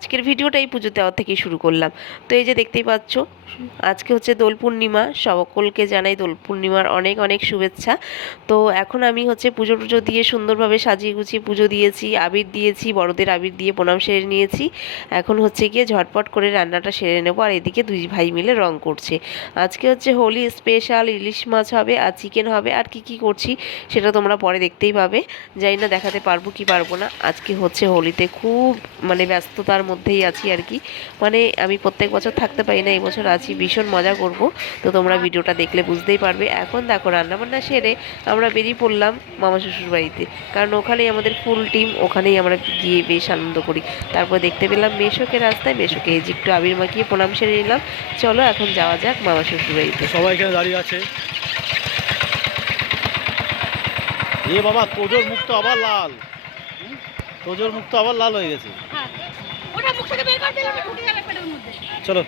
আজকের ভিডিওটা এই পুজো দেওয়ার থেকেই শুরু করলাম। তো এই যে দেখতেই পাচ্ছ, আজকে হচ্ছে দোল পূর্ণিমা, সকলকে জানাই দোল পূর্ণিমার অনেক অনেক শুভেচ্ছা। তো এখন আমি হচ্ছে পুজো টুজো দিয়ে সুন্দরভাবে সাজিয়ে গুছিয়ে পুজো দিয়েছি, আবির দিয়েছি, বড়দের আবির দিয়ে প্রণাম সেরে নিয়েছি। এখন হচ্ছে গিয়ে ঝটপট করে রান্নাটা সেরে নেব আর এদিকে দুই ভাই মিলে রং করছে। আজকে হচ্ছে হোলি স্পেশাল, ইলিশ মাছ হবে আর চিকেন হবে। আর কি কি করছি সেটা তোমরা পরে দেখতেই পাবে। জানি না দেখাতে পারব কি পারব না। আজকে হচ্ছে হোলিতে খুব মানে ব্যস্ততার মধ্যেই আছি আর কি। মানে আমি প্রত্যেক বছর থাকতে পারি না এই বছর আছি ভীষণ মজা করব। তো তোমরা ভিডিওটা দেখলে বুঝতেই পারবে। এখন দেখো রান্নাবান্না সেরে আমরা বেরিয়ে পড়লাম মামা শ্বশুর বাড়িতে। কারণ ওখানেই আমাদের ফুল টিম ওখানেই আমরা গিয়ে বেশ আনন্দ করি। তারপর দেখতে পেলাম মেশোকে রাস্তায় মেশোকে এই যে একটু আবির মাখিয়ে প্রণাম সেরে নিলাম। চলো এখন যাওয়া যাক মামা শ্বশুর বাড়িতে। সবাই এখানে দাঁড়িয়ে আছে। এ বাবা তোজোর মুখ তো আবার লাল? তোজোর মুখ তো আবার লাল হয়ে গেছে হ্যাঁ। ওটা মুখ থেকে বের করে দিলে ওটা ঢুকে যাবে পেটের মধ্যে চলো।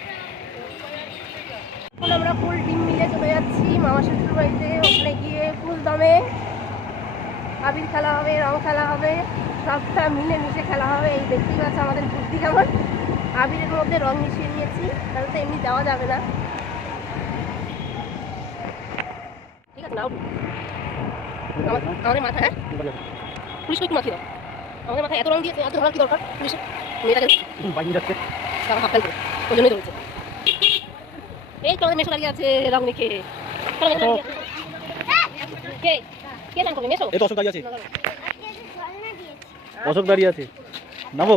এখন আমরা ফুল টিম মিলে চলে যাচ্ছি। মামা শ্বশুর বাড়িতে ওখানে গিয়ে ফুল দমে আবির খেলা হবে রং খেলা হবে সবটা মিলে মিশে খেলা হবে। এই দেখতেই পাচ্ছ আমাদের বুদ্ধি কেমন। আবিরের মধ্যে রং মিশিয়ে নিয়েছি তাহলে তো এমনি যাওয়া যাবে না। ঠিক আছে নাও। আমাদের মাথায় পুলিশকে একটু মাখিয়ে দাও আমাদের মাথায় এত রং দিয়েছে এত রং কি দরকার পুলিশের মেয়েটাকে। বাইরে যাচ্ছে। তারা হাফ প্যান্ট করে ওই জন্যই ধরেছে। এই তো আমাদের মেশো দাঁড়িয়ে আছে রং মেখে দাঁড়িয়ে আছে। কে? কে দান করবে? মেশো? এই তো অশোক দাঁড়িয়ে আছে। অশোক দাঁড়িয়ে আছে। নামো।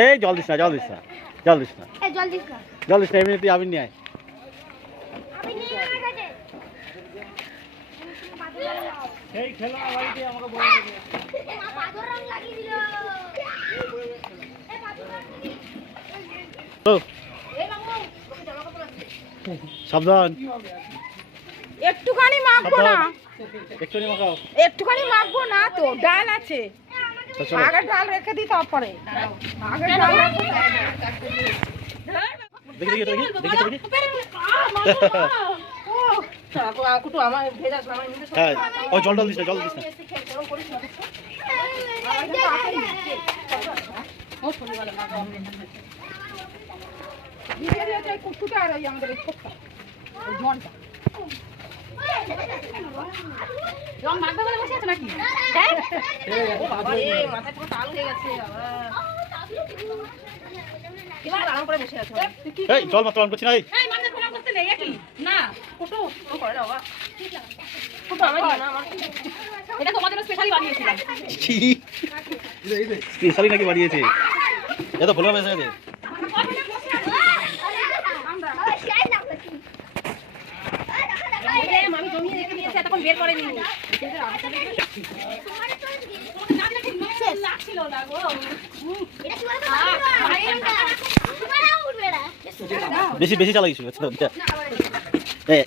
এই জল দিস না জল দিস না জল দিস না। জল দিস না। জল দিস না এমনি তুই নিয়ে আয়। আমি নিয়ে এই খেলা বাড়িতে আমাকে বলে পাথর রং লাগিয়ে দিল এই পাথর রং লাগিয়ে সাবধান একটুখানি মাখবো না সাবধান একটু নিয়ে মাখাও একটুখানি মাখবো না তো ডাল আছে তো আগে ডাল রেখে দিই তারপরে আগে ডাল দেখি দেখি দেখি দেখি দেখি আমার ভেজা আমার মধ্যে হ্যাঁ ও জল জল দিস না জল দিস না ভিজে দিয়েছে এই কুটকুটা আর ওই আমাদের এই ছোট্ট ওই ঝড়টা রং মাখবে বলে বসে আছে নাকি? বাবা রে মাথায় পুরো তাল হয়ে গেছে এবার আরাম করে বসে আছে। এই জল মাত্র অন করছি না এই এই প্রণাম করতে নেই একই। না কুটু ও করে বাবা কুটু আমার না আমার। এটা তোমাদের স্পেশালি বানিয়েছিলাম। স্পেশালি নাকি বাড়িয়েছে এ তো ভুলে গেছে এই যে মামি জমিয়ে রেখে দিয়েছে এতক্ষণ বের করেনি লাগছিল না গো এটা কি বলতো তোমার উঠবে না বেশি বেশি চালাইছি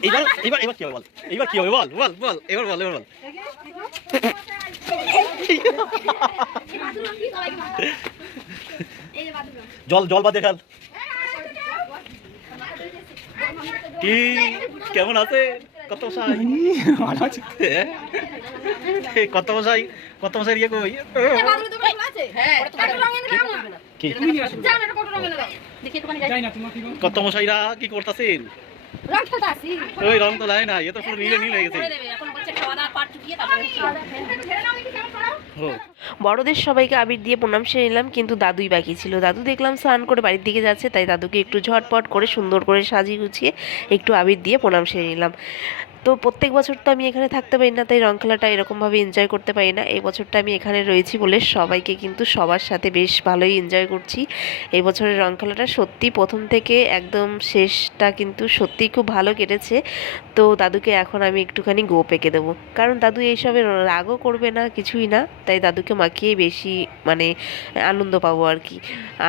এইবার এইবার এবার কি হবে বল? এইবার কি হবে? বল বল বল, এবার বল এবার বল। জল জল বা দেখাল কি, কেমন আছে? কত বছর? ভালো আছে। কত মশাই কত বছর ইয়ে কই হ্যাঁ কত মশাইরা কি করতেছেন? ওই রং তো না এ তো পুরো নীলে নীল হয়ে গেছে। ও বড়দের সবাইকে আবির দিয়ে প্রণাম সেরে নিলাম কিন্তু দাদুই বাকি ছিল। দাদু দেখলাম স্নান করে বাড়ির দিকে যাচ্ছে তাই দাদুকে একটু ঝটপট করে সুন্দর করে সাজিয়ে গুছিয়ে একটু আবির দিয়ে প্রণাম সেরে নিলাম। তো প্রত্যেক বছর তো আমি এখানে থাকতে পারি না, তাই রং খেলাটা এরকমভাবে এনজয় করতে পারি না। এই বছরটা আমি এখানে রয়েছি বলে সবাইকে কিন্তু সবার সাথে বেশ ভালোই এনজয় করছি। এই বছরের রং খেলাটা সত্যি প্রথম থেকে একদম শেষটা কিন্তু সত্যিই খুব ভালো কেটেছে। তো দাদুকে এখন আমি একটুখানি গো পেকে দেবো। কারণ দাদু এইসবে রাগও করবে না, কিছুই না, তাই দাদুকে মাখিয়ে বেশি মানে আনন্দ পাবো আর কি।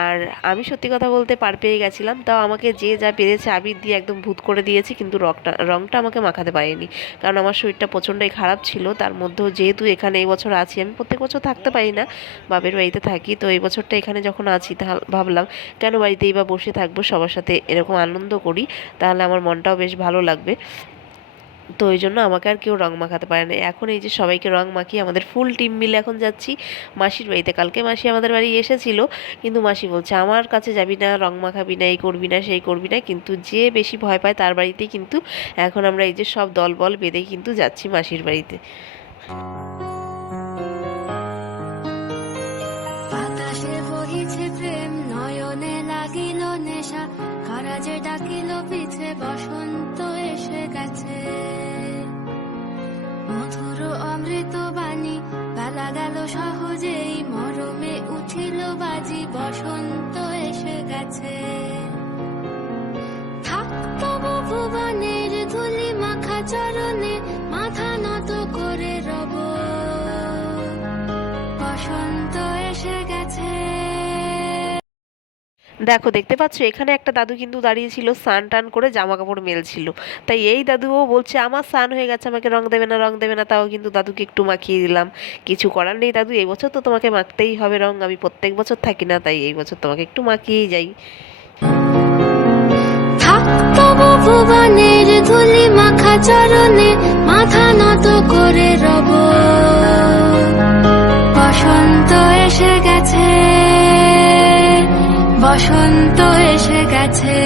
আর আমি সত্যি কথা বলতে পার পেয়ে গেছিলাম, তাও আমাকে যে যা পেরেছে আবির দিয়ে একদম ভূত করে দিয়েছি, কিন্তু রংটা রংটা আমাকে মাখাতে পারিনি। কারণ আমার শরীরটা প্রচণ্ডই খারাপ ছিল। তার মধ্যেও যেহেতু এখানে এই বছর আছি, আমি প্রত্যেক বছর থাকতে পারি না। বাপের বাড়িতে থাকি, তো এই বছরটা এখানে যখন আছি তাহলে ভাবলাম, কেন বাড়িতেই বা বসে থাকব, সবার সাথে এরকম আনন্দ করি, তাহলে আমার মনটাও বেশ ভালো লাগবে। তো ওই জন্য আমাকে আর কেউ রং মাখাতে পারে না। এখন এই যে সবাইকে রং মাখিয়ে আমাদের ফুল টিম মিলে এখন যাচ্ছি। মাসির বাড়িতে। কালকে মাসি আমাদের বাড়ি এসেছিল, কিন্তু মাসি বলছে, আমার কাছে যাবি না, রং মাখাবি না, এই করবি না, সেই করবি না। কিন্তু যে বেশি ভয় পায় তার বাড়িতেই কিন্তু এখন আমরা এই যে সব দল বল বেঁধে কিন্তু যাচ্ছি মাসির বাড়িতে। বেলা গেল সহজেই, মরমে উঠিল বাজি, বসন্ত এসে গেছে। থাকতো ভুবনের ধুলি মাখা চরণে, মাথা নত করে রব। বসন্ত এসে গেছে। দেখো, দেখতে পাচ্ছ? এখানে একটা দাদু কিন্তু দাঁড়িয়ে ছিল স্নান টান করে জামা কাপড় মেলছিল। তাই এই দাদুও বলছে, আমার স্নান হয়ে গেছে, আমাকে রং দেবে না, রং দেবে না। তাও কিন্তু দাদুকে একটু মাখিয়ে দিলাম। কিছু করার নেই দাদু, এই বছর তো তোমাকে মাখতেই হবে রং। আমি প্রত্যেক বছর থাকি না, তাই এই বছর তোমাকে একটু মাখিয়েই যাই। ভুবনের ধুলি মাখা চরণে, মাথা নত করে রব। বসন্ত এসে গেছে বসন্ত এসে গেছে।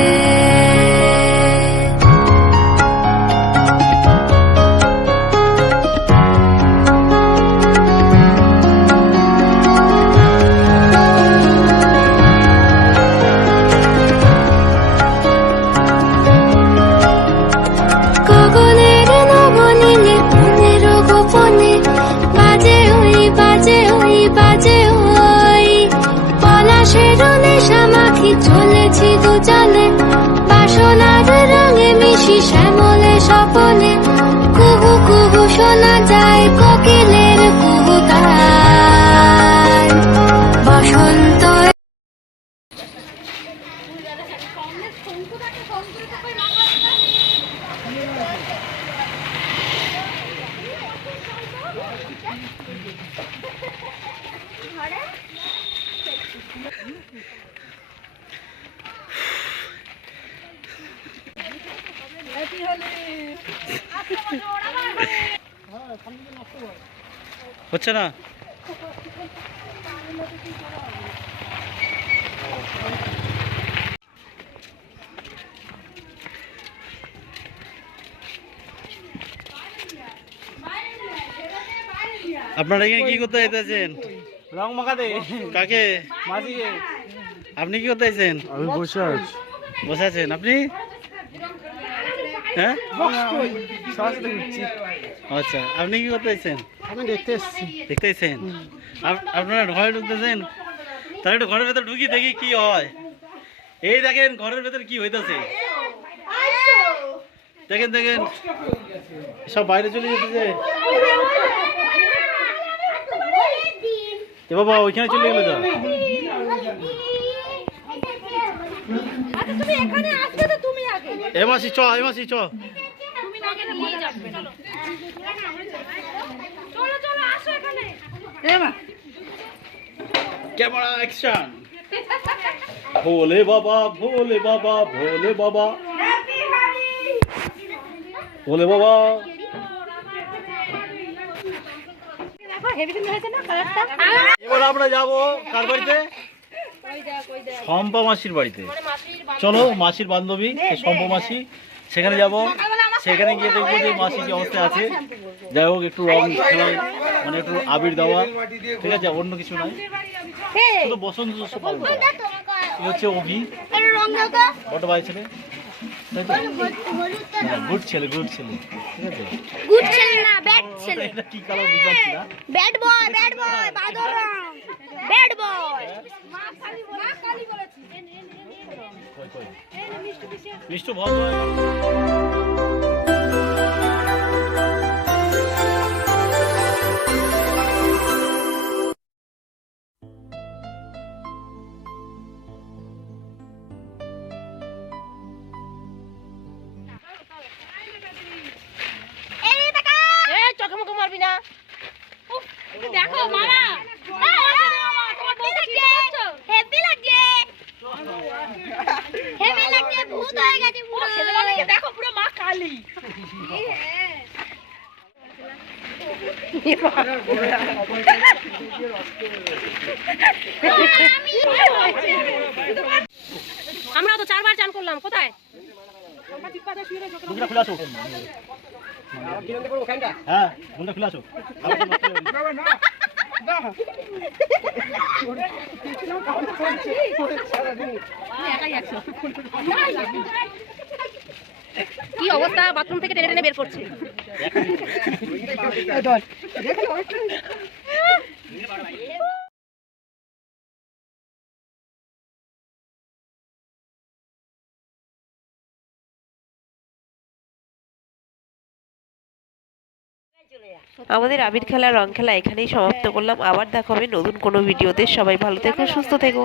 পলাশের নেশা মাখি চলেছি দুজনে বাসনার রঙে মিশি শ্যামলে স্বপনে। কুহু কুহু শোনা যায় কোকিলের কুহু গান বসন্ত হচ্ছে না? আপনারা এখানে কি করতে চাইতেছেন রং মাখাতে। কাকে? মাঝিকে আপনি কি করতে চাইছেন আমি বসে আছি। বসে আছেন। আপনি? হ্যাঁ? ঘুরছি আচ্ছা আপনি কি করতে চাইছেন আমি দেখতে এসেছি। দেখতে আপ- আপনারা ঘরে ঢুকতেছেন? তাহলে একটু ঘরের ভেতর ঢুকি দেখি কি হয়। এই দেখেন ঘরের ভেতর কি হইতাছে? দেখেন দেখেন। সব বাইরে চলে যেতেছে। এ বাবা ওইখানে চলে গেলো যা এ মাসি চ এ মাসি চ। ক্যামেরা অ্যাকশন ভোলে বাবা ভোলে বাবা ভোলে বাবা ভোলে বাবা এবার আমরা যাব কার বাড়িতে? শম্পা মাসির বাড়িতে। চলো মাসির বান্ধবী শম্পা মাসি সেখানে যাব। সেখানে গিয়ে দেখব যে মাসি কি অবস্থায় আছে যাই হোক একটু রং খেলা মানে একটু আবির দেওয়া ঠিক আছে অন্য কিছু নয় শুধু বসন্ত উৎসব পালন করা হচ্ছে অভি রং বড় ভাই ছেলে হ্যাঁ, গুড ছেলে গুড ছেলে ঠিক আছে গুড ছেলে না ব্যাড ছেলে এটা কি কালার বুঝতে না ব্যাড বয় ব্যাড বয় বাদর ব্যাড বয় কই, কই। মিষ্টু ভদ্র ভূত হয়ে গেছে পুরো। দেখো পুরো মা কালী। আমরা তো চারবার চান করলাম কোথায়? খুলে আসো। হ্যাঁ খুলে আসো। কি অবস্থা? বাথরুম থেকে টেনে টেনে বের করছে। আমাদের আবির খেলা, রং খেলা এখানেই সমাপ্ত করলাম। আবার দেখা হবে নতুন কোনো ভিডিওতে। সবাই ভালো থেকো, সুস্থ থেকো।